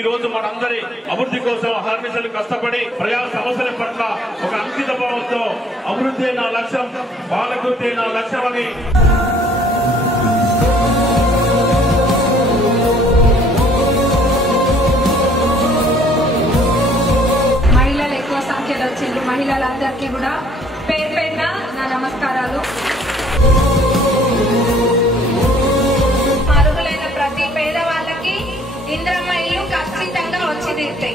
ఈ రోజు మనందరి అభివృద్ధి కోసం అహర్నిశలు కష్టపడి ప్రజా సమస్యల పట్ల ఒక అంకిత భావంతో అభివృద్ధి నా లక్ష్యం, బాలకృతి నా లక్ష్యం అని మహిళలు ఎక్కువ సంఖ్యలో వచ్చిండ్రు. మహిళలందరికీ కూడా పేరు పేరున నా నమస్కారాలు. అర్హులైన ప్రతి పేదవాళ్ళకి ఇందిరమ్మ ఇల్లు ఖచ్చితంగా వచ్చి తీరుతాయి.